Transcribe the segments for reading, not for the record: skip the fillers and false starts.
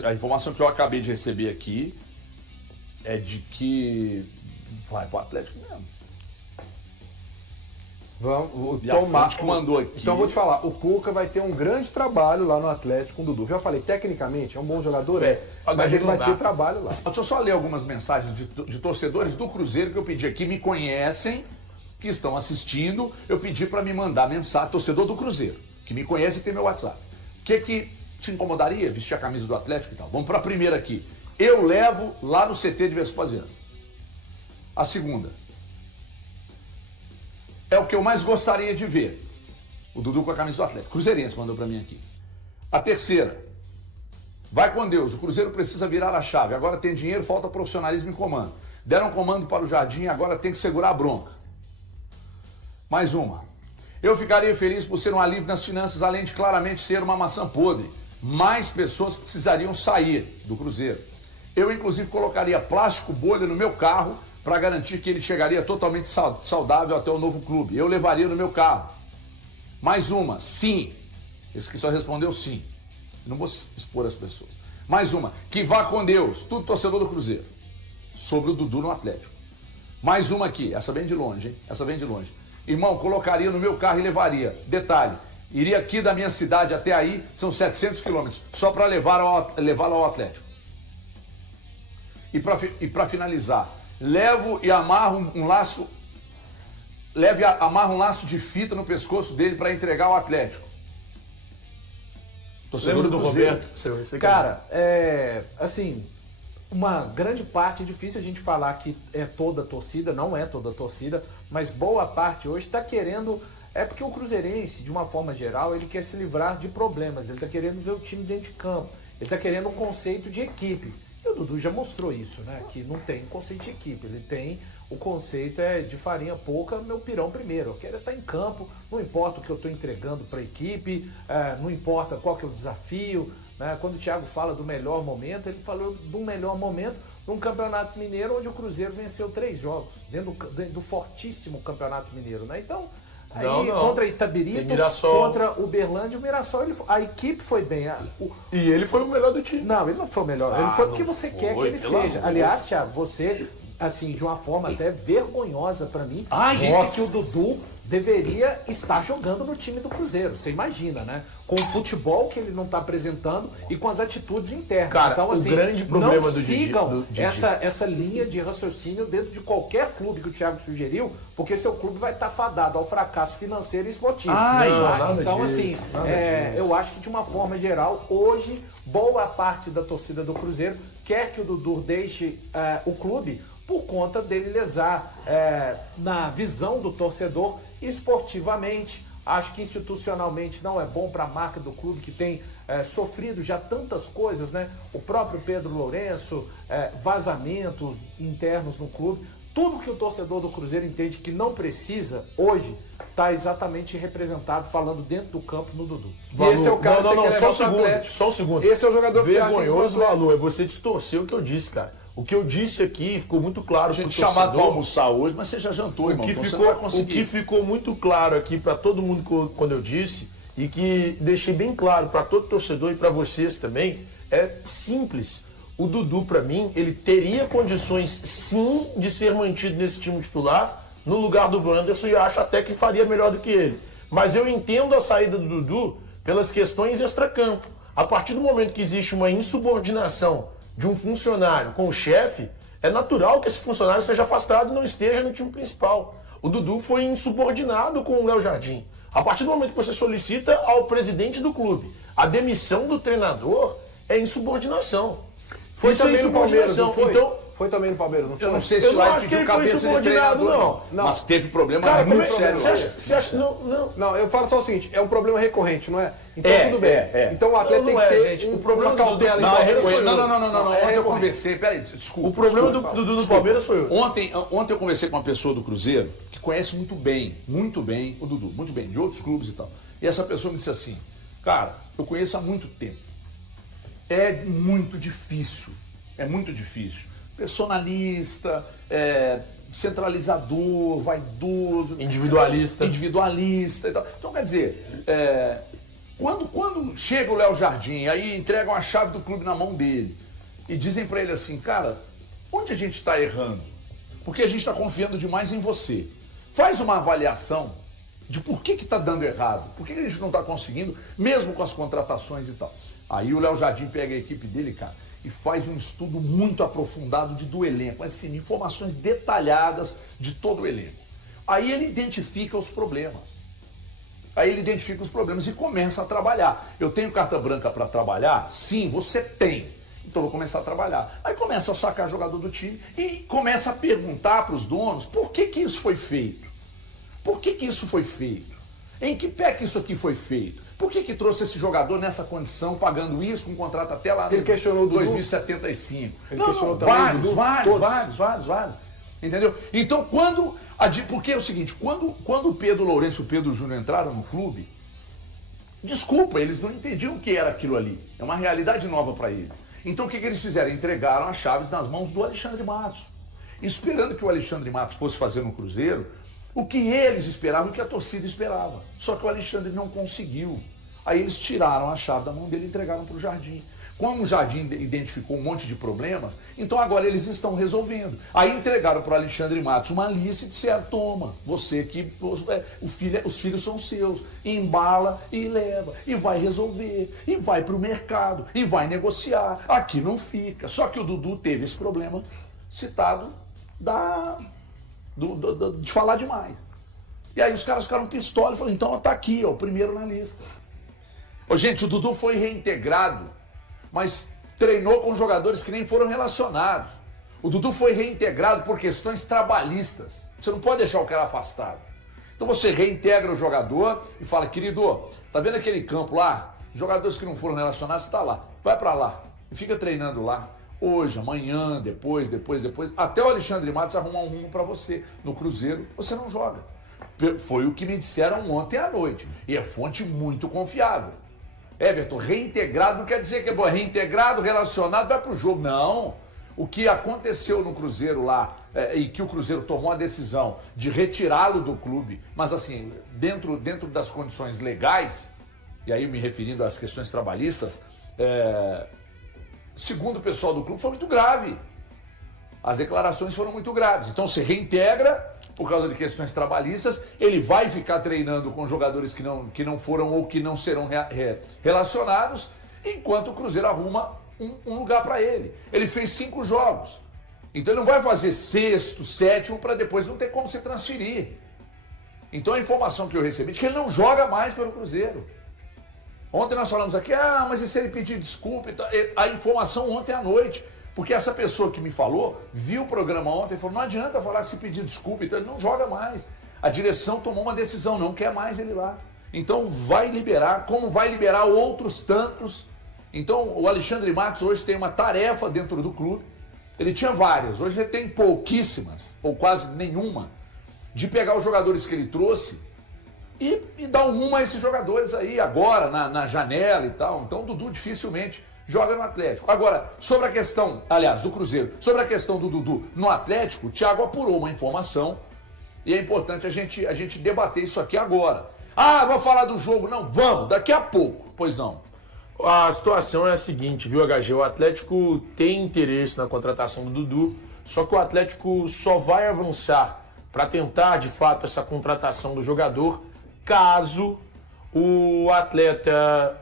A informação que eu acabei de receber aqui é de que vai pro Atlético mesmo. Vamos, E a fonte que mandou aqui. Então eu vou te falar, o Cuca vai ter um grande trabalho lá no Atlético com o Dudu. Já falei, tecnicamente é um bom jogador, mas ele vai ter trabalho lá. Deixa eu só ler algumas mensagens de torcedores do Cruzeiro que eu pedi aqui, me conhecem, que estão assistindo. Eu pedi para me mandar mensagem, torcedor do Cruzeiro, que me conhece e tem meu WhatsApp. O que te incomodaria vestir a camisa do Atlético e tal? Vamos para a primeira aqui. Eu levo lá no CT de Vespasiano. A segunda. É o que eu mais gostaria de ver. O Dudu com a camisa do Atlético. Cruzeirense mandou para mim aqui. A terceira. Vai com Deus. O Cruzeiro precisa virar a chave. Agora tem dinheiro, falta profissionalismo e comando. Deram comando para o Jardim, agora tem que segurar a bronca. Mais uma. Eu ficaria feliz por ser um alívio nas finanças, além de claramente ser uma maçã podre. Mais pessoas precisariam sair do Cruzeiro. Eu, inclusive, colocaria plástico bolha no meu carro para garantir que ele chegaria totalmente saudável até o novo clube. Eu levaria no meu carro. Mais uma, sim. Esse que só respondeu sim. Não vou expor as pessoas. Mais uma, que vá com Deus. Tudo torcedor do Cruzeiro. Sobre o Dudu no Atlético. Mais uma aqui, essa vem de longe, hein? Essa vem de longe. Irmão, colocaria no meu carro e levaria. Detalhe, iria aqui da minha cidade até aí, são 700 quilômetros, só para levá-lo ao Atlético. E para finalizar, levo e amarro um laço, amarro um laço de fita no pescoço dele para entregar ao Atlético. Lembra do Roberto? Cara, assim, uma grande parte, é difícil a gente falar que é toda a torcida, não é toda a torcida, mas boa parte hoje está querendo, porque o cruzeirense, de uma forma geral, ele quer se livrar de problemas, ele está querendo ver o time dentro de campo, ele está querendo um conceito de equipe. E o Dudu já mostrou isso, né? Que não tem conceito de equipe, ele tem o conceito de farinha pouca, meu pirão primeiro. Eu quero estar em campo, não importa o que eu estou entregando para a equipe, não importa qual que é o desafio, né? Quando o Thiago fala do melhor momento, ele falou do melhor momento num Campeonato Mineiro onde o Cruzeiro venceu 3 jogos, dentro do fortíssimo Campeonato Mineiro, né? Então, aí, contra Itabirito, contra Uberlândia, o Mirassol, a equipe foi bem. E ele foi o melhor do time. Não, ele não foi o melhor. Ele foi porque você quer que ele seja. Aliás, Thiago, você, assim, de uma forma até vergonhosa pra mim, disse que o Dudu deveria estar jogando no time do Cruzeiro. Você imagina, né? Com o futebol que ele não está apresentando e com as atitudes internas. Cara, então, assim, o grande problema não do sigam Didi. essa linha de raciocínio dentro de qualquer clube que o Thiago sugeriu, porque seu clube vai estar fadado ao fracasso financeiro e esportivo. Então, assim, eu acho que de uma forma geral, hoje, boa parte da torcida do Cruzeiro quer que o Dudu deixe o clube por conta dele lesar na visão do torcedor esportivamente. Acho que institucionalmente não é bom para a marca do clube, que tem sofrido já tantas coisas, né? O próprio Pedro Lourenço, vazamentos internos no clube. Tudo que o torcedor do Cruzeiro entende que não precisa, hoje, está exatamente representado, falando dentro do campo, no Dudu. E esse é o cara que você quer levar pro Atlético. Só um segundo. Esse é o jogador que você acha que tem vergonhoso, problema. Malu, é você distorcer o que eu disse, cara. O que eu disse aqui ficou muito claro. A gente chamado para almoçar hoje, mas você já jantou, irmão. Então você não vai conseguir. O que ficou muito claro aqui para todo mundo quando eu disse, e que deixei bem claro para todo torcedor e para vocês também, é simples. O Dudu, para mim, ele teria condições, sim, de ser mantido nesse time titular, no lugar do Wanderson, e acho até que faria melhor do que ele. Mas eu entendo a saída do Dudu pelas questões extracampo. A partir do momento que existe uma insubordinação de um funcionário com o chefe, é natural que esse funcionário seja afastado e não esteja no time principal. O Dudu foi insubordinado com o Léo Jardim. A partir do momento que você solicita ao presidente do clube a demissão do treinador, é insubordinação. Foi Isso é também no Palmeiras, não foi? Então, Foi também no Palmeiras, não foi? Eu não sei se Eu não lá acho que pediu ele foi cabeça de subordinado, treinador, não. Mas teve problema cara, muito como sério. você acha? Não. Eu falo só o seguinte, é um problema recorrente, não é? Então tudo bem. Então o atleta tem Não que é, ter gente. O uma problema cautela do em Não, Palmeiras foi não. Ontem eu recorrente. conversei, peraí, desculpa. O problema desculpa. do Dudu no Palmeiras foi outro. Ontem eu conversei com uma pessoa do Cruzeiro que conhece muito bem o Dudu, muito bem, de outros clubes e tal. E essa pessoa me disse assim, cara, eu conheço há muito tempo. É muito difícil. Personalista, centralizador, vaidoso. Individualista e tal. Então, quer dizer, Quando chega o Léo Jardim, aí entregam a chave do clube na mão dele e dizem para ele assim, cara, onde a gente está errando? Porque a gente está confiando demais em você. Faz uma avaliação de por que está dando errado, por que a gente não está conseguindo, mesmo com as contratações e tal. Aí o Léo Jardim pega a equipe dele, cara, e faz um estudo muito aprofundado do elenco, assim, informações detalhadas de todo o elenco. Aí ele identifica os problemas. E começa a trabalhar. Eu tenho carta branca para trabalhar? Sim, você tem. Então vou começar a trabalhar. Aí começa a sacar jogador do time e começa a perguntar para os donos por que isso foi feito. Por que isso foi feito? Em que pé que isso aqui foi feito? Por que trouxe esse jogador nessa condição, pagando isso, com um contrato até lá Ele questionou o Dudu? 2075? Ele questionou também o Dudu? Vários. Entendeu? Então, porque é o seguinte, quando o Pedro Lourenço e o Pedro Júnior entraram no clube, desculpa, eles não entendiam o que era aquilo ali. É uma realidade nova para eles. Então, o que eles fizeram? Entregaram as chaves nas mãos do Alexandre Matos. Esperando que o Alexandre Matos fosse fazer no Cruzeiro o que eles esperavam, o que a torcida esperava. Só que o Alexandre não conseguiu. Aí eles tiraram a chave da mão dele e entregaram para o Jardim. Como o Jardim identificou um monte de problemas, então agora eles estão resolvendo. Aí entregaram para o Alexandre Matos uma lista e disseram, toma, você que os filhos são seus, embala e leva, e vai resolver, e vai para o mercado, e vai negociar. Aqui não fica. Só que o Dudu teve esse problema citado de falar demais. E aí os caras ficaram pistola e falaram, então tá aqui, ó, o primeiro na lista. Ô, gente, o Dudu foi reintegrado, mas treinou com jogadores que nem foram relacionados. O Dudu foi reintegrado por questões trabalhistas. Você não pode deixar o cara afastado. Então você reintegra o jogador e fala, querido, tá vendo aquele campo lá? Jogadores que não foram relacionados, tá lá. Vai pra lá e fica treinando lá. Hoje, amanhã, depois, até o Alexandre Matos arrumar um rumo pra você. No Cruzeiro, você não joga. Foi o que me disseram ontem à noite. E é fonte muito confiável. Everton, reintegrado não quer dizer que é reintegrado, relacionado, vai pro jogo. Não. O que aconteceu no Cruzeiro lá, e que o Cruzeiro tomou a decisão de retirá-lo do clube, mas assim, dentro das condições legais, e aí me referindo às questões trabalhistas, segundo o pessoal do clube, foi muito grave. As declarações foram muito graves. Então se reintegra por causa de questões trabalhistas, ele vai ficar treinando com jogadores que não foram ou que não serão relacionados, enquanto o Cruzeiro arruma um lugar para ele. Ele fez 5 jogos. Então ele não vai fazer 6º, 7º para depois não ter como se transferir. Então a informação que eu recebi é que ele não joga mais pelo Cruzeiro. Ontem nós falamos aqui, mas e se ele pedir desculpa? Então, a informação ontem à noite, porque essa pessoa que me falou, viu o programa ontem e falou, não adianta falar se pedir desculpa, então ele não joga mais. A direção tomou uma decisão, não quer mais ele lá. Então vai liberar, como vai liberar outros tantos. Então o Alexandre Matos hoje tem uma tarefa dentro do clube, ele tinha várias, hoje ele tem pouquíssimas, ou quase nenhuma, de pegar os jogadores que ele trouxe e dar um rumo a esses jogadores aí, agora, na janela e tal. Então o Dudu dificilmente joga no Atlético. Agora, sobre a questão, aliás, do Cruzeiro, sobre a questão do Dudu no Atlético, o Thiago apurou uma informação e é importante a gente debater isso aqui agora. Vou falar do jogo. Não, vamos, daqui a pouco. Pois não. A situação é a seguinte, viu, HG? O Atlético tem interesse na contratação do Dudu, só que o Atlético só vai avançar para tentar, de fato, essa contratação do jogador caso o atleta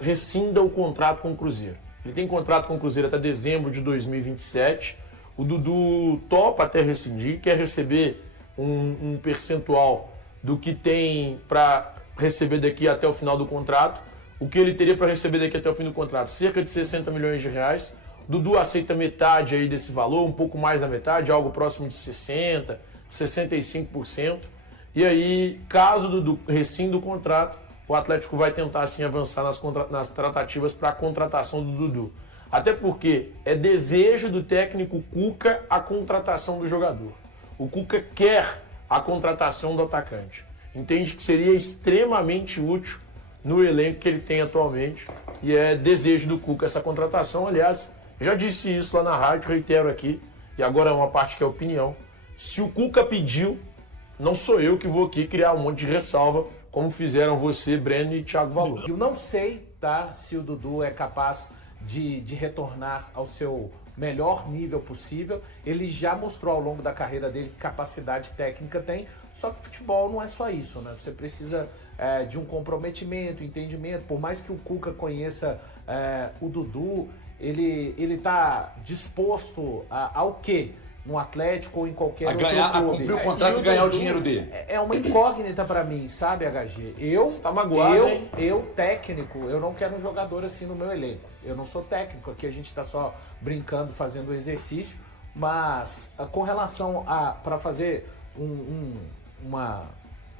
rescinda o contrato com o Cruzeiro. Ele tem contrato com o Cruzeiro até dezembro de 2027. O Dudu topa até rescindir, quer receber um percentual do que tem para receber daqui até o final do contrato. O que ele teria para receber daqui até o fim do contrato? Cerca de 60 milhões de reais. O Dudu aceita metade aí desse valor, um pouco mais da metade, algo próximo de 60%, 65%. E aí, caso o Dudu rescinda o contrato, o Atlético vai tentar assim avançar nas tratativas para a contratação do Dudu. Até porque é desejo do técnico Cuca a contratação do jogador. O Cuca quer a contratação do atacante. Entende que seria extremamente útil no elenco que ele tem atualmente. E é desejo do Cuca essa contratação. Aliás, já disse isso lá na rádio, reitero aqui. E agora é uma parte que é opinião. Se o Cuca pediu, não sou eu que vou aqui criar um monte de ressalva como fizeram você, Breno e Thiago Valu. Eu não sei, tá, se o Dudu é capaz de retornar ao seu melhor nível possível. Ele já mostrou ao longo da carreira dele que capacidade técnica tem, só que futebol não é só isso, né? Você precisa de um comprometimento, entendimento. Por mais que o Cuca conheça o Dudu, ele tá disposto ao quê? No Atlético ou em qualquer outro clube. A cumprir o contrato e ganhar o dinheiro dele. É uma incógnita pra mim, sabe, HG? Você tá magoado, hein? Eu, técnico, eu não quero um jogador assim no meu elenco. Eu não sou técnico, aqui a gente tá só brincando, fazendo exercício, mas com relação para fazer uma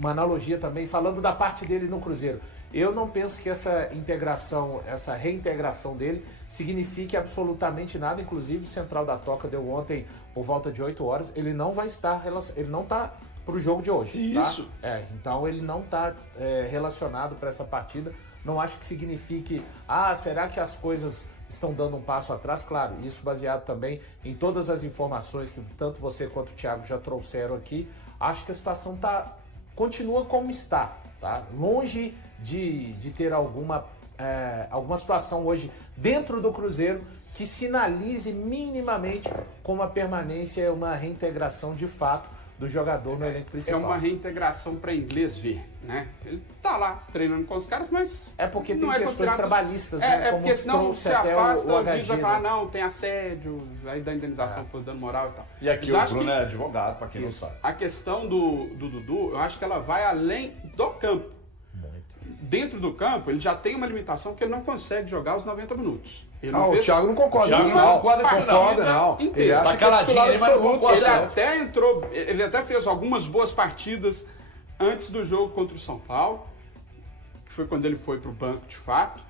analogia também, falando da parte dele no Cruzeiro, eu não penso que essa integração, essa reintegração dele signifique absolutamente nada. Inclusive o Central da Toca deu ontem por volta de 8 horas, ele não vai estar, ele não tá pro jogo de hoje. Isso. Tá? Então ele não tá relacionado para essa partida. Não acho que signifique, será que as coisas estão dando um passo atrás? Claro, isso baseado também em todas as informações que tanto você quanto o Thiago já trouxeram aqui. Acho que a situação continua como está, tá? Longe de ter alguma situação hoje dentro do Cruzeiro que sinalize minimamente com uma permanência, uma reintegração de fato do jogador no elenco principal. É uma reintegração para inglês ver, né? Ele tá lá treinando com os caras, mas é porque tem não questões considerado... trabalhistas, né? É porque senão se afasta, o juiz vai falar, né? não, tem assédio, aí dá indenização por dano moral e tal. E aqui Mas o acho Bruno que é advogado, pra quem não sabe. a questão do Dudu, eu acho que ela vai além do campo. Dentro do campo, ele já tem uma limitação que ele não consegue jogar os 90 minutos. Ele não O fez Thiago não concorda. O Thiago não não concorda com isso, não. concorda, não. Inteiro. Ele acha Tá que é caladinho titular aí, mas não absoluto. concorda. Ele até entrou, ele até fez algumas boas partidas antes do jogo contra o São Paulo, que foi quando ele foi pro banco de fato.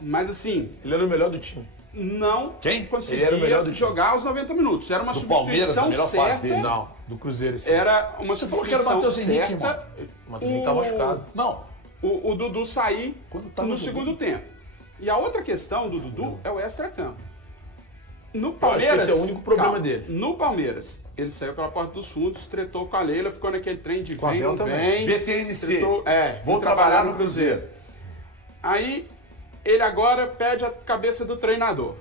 Mas assim, Ele era o melhor do time. não Quem? conseguia Ele era o melhor do time. jogar os 90 minutos. Era uma Do Palmeiras, substituição a melhor certa. fase dele. Não, do Cruzeiro esse Era uma Você falou que era o substituição Matheus Henrique, certa. O Matheus Henrique tá machucado. Não. O Dudu sair Quando tava no jogando. segundo tempo. E a outra questão do Dudu é o extracampo. No acho que Palmeiras. esse é o único problema calma, dele. No Palmeiras, ele saiu pela porta dos fundos, tretou com a Leila, ficou naquele trem de Com a vem, Abel não também. vem. VTNC. tretou- Vou vem trabalhar no Cruzeiro. Aí ele agora pede a cabeça do treinador.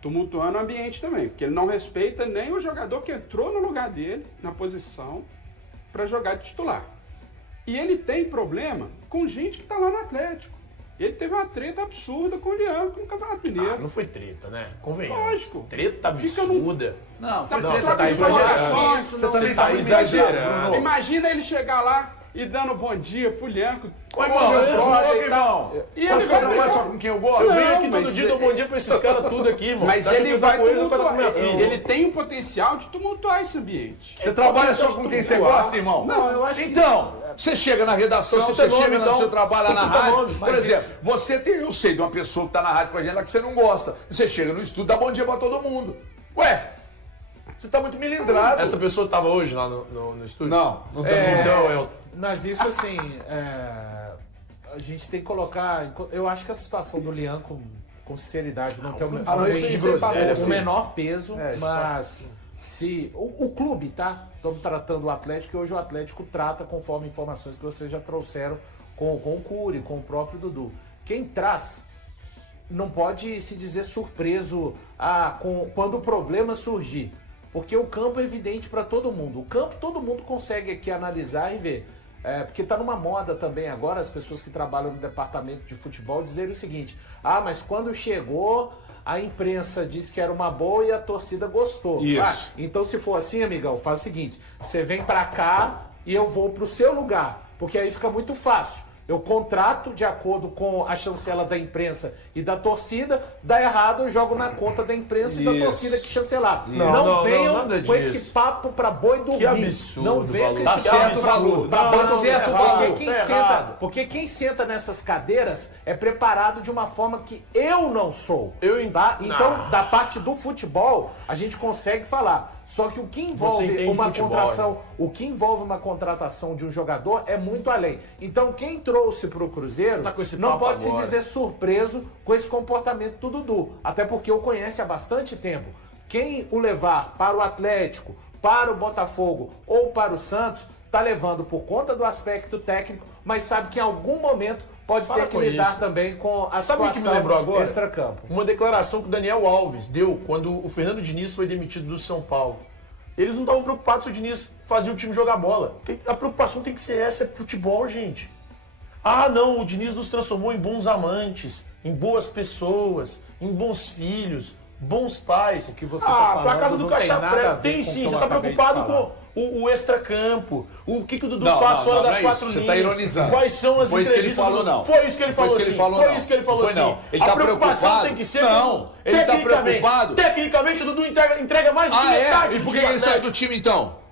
Tumultuando o ambiente também, porque ele não respeita nem o jogador que entrou no lugar dele, na posição, para jogar de titular. E ele tem problema com gente que tá lá no Atlético. Ele teve uma treta absurda com o Lianco no Campeonato Mineiro. Não foi treta, né? Convenhamos. Lógico. Treta Fica absurda. Não, Tá- Não, tá- você tá tá- exagerando. Você Não, também tá muito exagerando. Bruno. Imagina ele chegar lá e dando bom dia pro Lianco. Ô, irmão, meu eu jogo, brother e irmão. tal. E Você acha ele que eu vai trabalho só com quem eu gosto? Eu venho Não, aqui todo mas dia, dou bom dia pra esses caras tudo aqui, irmão. Mas Você acha ele que eu vai tô com eles, eu tô com tumultuar. minha filha. Ele tem o potencial de tumultuar esse ambiente. Você trabalha só com quem você gosta, irmão? Não, eu acho que- Então, você chega na redação, Então, você cita chega nome, no então. seu trabalho lá na Então, cita rádio. nome. Por Mas exemplo, você tem, eu sei de uma pessoa que tá na rádio com a gente lá que você não gosta. Você chega no estúdio, dá bom dia pra todo mundo. Ué, você tá muito milindrado. Essa pessoa tava hoje lá no estúdio? Não, não tá. Então, Elton. Mas isso assim, a gente tem que colocar. Eu acho que a situação do Lian, com sinceridade, não tem o mas isso aí passou, o sim. menor peso, Isso mas se. O clube, tá? Estamos tratando o Atlético e hoje o Atlético trata conforme informações que vocês já trouxeram com o Cury, com o próprio Dudu. Quem traz não pode se dizer surpreso quando o problema surgir. Porque o campo é evidente para todo mundo. O campo todo mundo consegue aqui analisar e ver. Porque está numa moda também agora as pessoas que trabalham no departamento de futebol dizerem o seguinte: mas quando chegou, a imprensa disse que era uma boa e a torcida gostou. Isso. Então se for assim, amigão, faz o seguinte: você vem para cá e eu vou pro seu lugar. Porque aí fica muito fácil. Eu contrato de acordo com a chancela da imprensa e da torcida, dá errado, eu jogo na conta da imprensa e da Isso. torcida que chancelar. Não, venham nada com disso. esse papo pra boi dormir. Que absurdo, Não venham com Valor. esse Tá papo certo o valor. pra boi Tá dormir. certo o Porque valor. quem Tá senta, errado. porque quem senta nessas cadeiras é preparado de uma forma que eu não sou. Tá? Então, da parte do futebol, a gente consegue falar. Só que o que envolve entende uma futebol, contratação, o que envolve uma contratação de um jogador é muito além. Então, quem trouxe para o Cruzeiro tá com esse não papo pode agora. se dizer surpreso com esse comportamento do Dudu. Até porque o conhece há bastante tempo. Quem o levar para o Atlético, para o Botafogo ou para o Santos, tá levando por conta do aspecto técnico, mas sabe que em algum momento pode Para ter que com lidar isso. também com a Sabe o que me situação lembrou agora? extracampo. Uma declaração que o Daniel Alves deu quando o Fernando Diniz foi demitido do São Paulo. Eles não estavam preocupados se o Diniz fazia o time jogar bola. A preocupação tem que ser essa, é futebol, gente. Ah, não, o Diniz nos transformou em bons amantes, em boas pessoas, em bons filhos, bons pais. O que você tá falando pra casa do não tem Caixa nada a Pré, ver tem com sim, o que você eu tá acabei de preocupado falar. com o extracampo, o que o Dudu Não, faz não, fora não, das não é quatro isso, linhas. você tá ironizando. Quais são as Foi isso que ele entrevistas falou, do... não. Foi isso que ele falou, Foi isso que ele sim. falou, Foi não. isso que ele falou, Foi sim. não. Ele A tá preocupação preocupado. tem que ser... Não, ele tá Tecnicamente- preocupado. Tecnicamente, o Dudu entrega mais do que Ah, metade é? E do por que time ele do saiu Atlético. do time, então?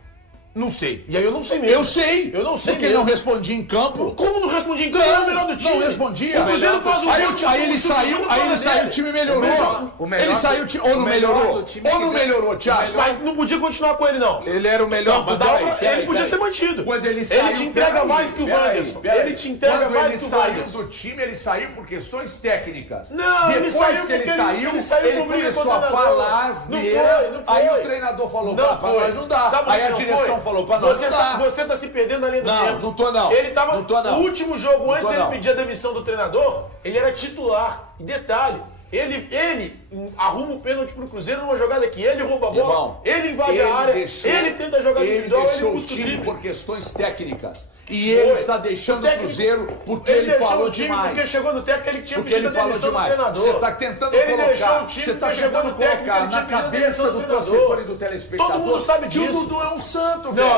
Não sei. E aí eu não sei mesmo. Eu sei. Eu não sei Porque ele mesmo. não respondia em campo. Como não respondia em campo? Ele é o melhor do time. Não respondia. O Cruzeiro faz um Aí, gol, aí ele saiu, o time melhorou. o melhor Ele saiu, ou não melhorou? Ou não melhorou, Thiago? Mas não podia continuar com ele, não. Ele era o melhor. Mas Ele podia ser mantido. Quando ele Ele saiu, te entrega mais que o Wanderson. Ele te entrega Quando mais ele que o saiu Wanderson. do time, ele saiu por questões técnicas. Não, ele Depois saiu que ele porque saiu, ele saiu ele com briga começou com o a treinador. falar Não asneira. foi. Aí o treinador falou, Não pra foi. nós não dá. Sabe por Aí que a não direção foi? falou pra nós, Você não tá, dá. você tá se perdendo na linha do Não, tempo. não tô não. Ele tava, Não tô não. o último jogo, antes tô dele não. pedir a demissão do treinador, ele era titular. E detalhe, ele arruma o pênalti pro Cruzeiro numa jogada que ele rouba a bola, Irmão, ele invade a área, ele tenta jogar individual, ele deixou o busca o time drible. por questões técnicas. E ele está deixando o Cruzeiro porque ele deixou falou o time demais. Porque chegou no técnico, ele tinha Porque ele pedido a falou demissão do demais. treinador. Você está tentando Ele deixou colocar, o time você está porque chegou tentando no técnico, colocar ele tinha na pedido a cabeça demissão do treinador. torcedor e do telespectador Todo mundo sabe que o disso. Dudu é um santo, velho.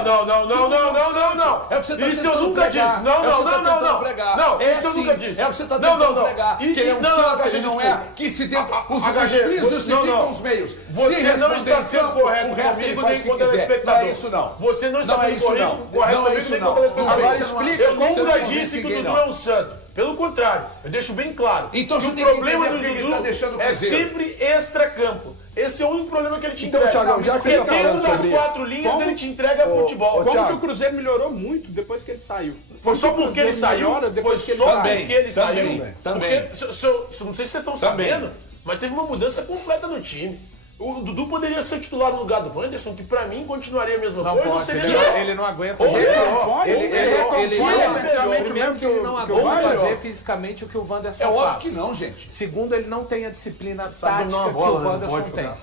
Não. É o que você está Isso eu tentando nunca pregar. disse. Não. É o que você tá tentando pregar. Não, É isso eu sim. nunca disse. É o que você está Não, tentando não. pregar. E- Que ele é um não, santo, HG, ele não desculpa. é. Que se dentro, os HG, filhos justificam não. os meios. Você Se não responder está em sendo campo, correto o resto ele comigo faz nem o que com o quiser. telespectador. Não é isso não. Você não está Não é sendo isso correto não. comigo Não é nem isso com o não. telespectador. Agora Você explica Eu como você nunca não disse que o convence Dudu ninguém, é um santo. Pelo contrário, eu deixo bem claro. Então que você o tem que problema entender do por que ele Dudu tá deixando o é Cruzeiro. sempre extracampo. Esse é o único problema que ele te Então, entrega. Thiago, já que Porque você tá dentro falando das sobre- quatro linhas Como- ele te entrega futebol. Como Thiago. que o Cruzeiro melhorou muito depois que ele saiu? Foi só porque ele Cruzeiro saiu? melhora Foi depois que ele só sai. porque ele Também, saiu? também. Porque, não sei se vocês estão Também. sabendo, mas teve uma mudança completa no time. O Dudu poderia ser titular no lugar do Wanderson, que pra mim continuaria a mesma Não coisa. ou pode, seria ele não aguenta. Ou melhor. Pode, Ele ofensivamente primeiro mesmo que ele não que aguenta o Wanderson. fazer fisicamente o que o Wanderson É faz. óbvio que não, gente. Segundo, ele não tem a disciplina Sabe tática dominar uma que bola, o né? Não Wanderson pode tem. jogar.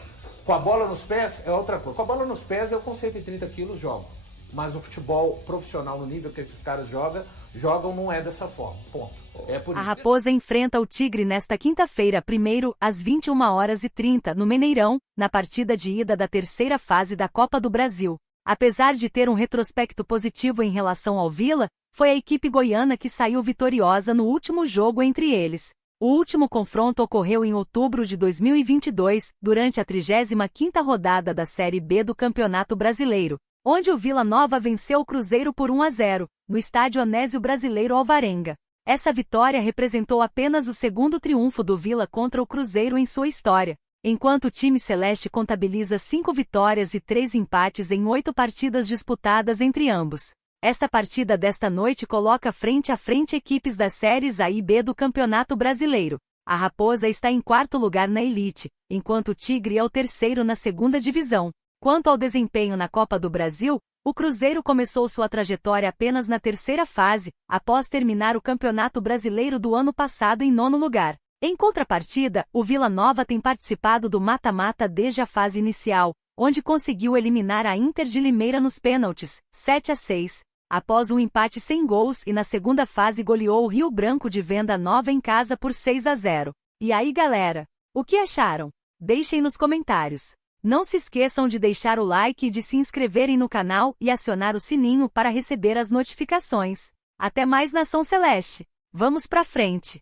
Com a bola nos pés é outra coisa. Com a bola nos pés eu com 130 quilos jogo. Mas o futebol profissional no nível que esses caras jogam não é dessa forma. Ponto. É por A isso. Raposa enfrenta o Tigre nesta quinta-feira, primeiro, às 21h30, no Mineirão, na partida de ida da terceira fase da Copa do Brasil. Apesar de ter um retrospecto positivo em relação ao Vila, foi a equipe goiana que saiu vitoriosa no último jogo entre eles. O último confronto ocorreu em outubro de 2022, durante a 35ª rodada da Série B do Campeonato Brasileiro, onde o Vila Nova venceu o Cruzeiro por 1-0, no estádio Anécio Brasileiro Alvarenga. Essa vitória representou apenas o segundo triunfo do Vila contra o Cruzeiro em sua história, enquanto o time celeste contabiliza 5 vitórias e 3 empates em 8 partidas disputadas entre ambos. Esta partida desta noite coloca frente a frente equipes das séries A e B do Campeonato Brasileiro. A Raposa está em 4º lugar na elite, enquanto o Tigre é o 3º na 2ª divisão. Quanto ao desempenho na Copa do Brasil, o Cruzeiro começou sua trajetória apenas na 3ª fase, após terminar o Campeonato Brasileiro do ano passado em 9º lugar. Em contrapartida, o Vila Nova tem participado do mata-mata desde a fase inicial, onde conseguiu eliminar a Inter de Limeira nos pênaltis, 7-6. Após um empate sem gols e na segunda fase goleou o Rio Branco de Venda Nova em casa por 6-0. E aí galera, o que acharam? Deixem nos comentários. Não se esqueçam de deixar o like e de se inscreverem no canal e acionar o sininho para receber as notificações. Até mais, Nação Celeste! Vamos pra frente!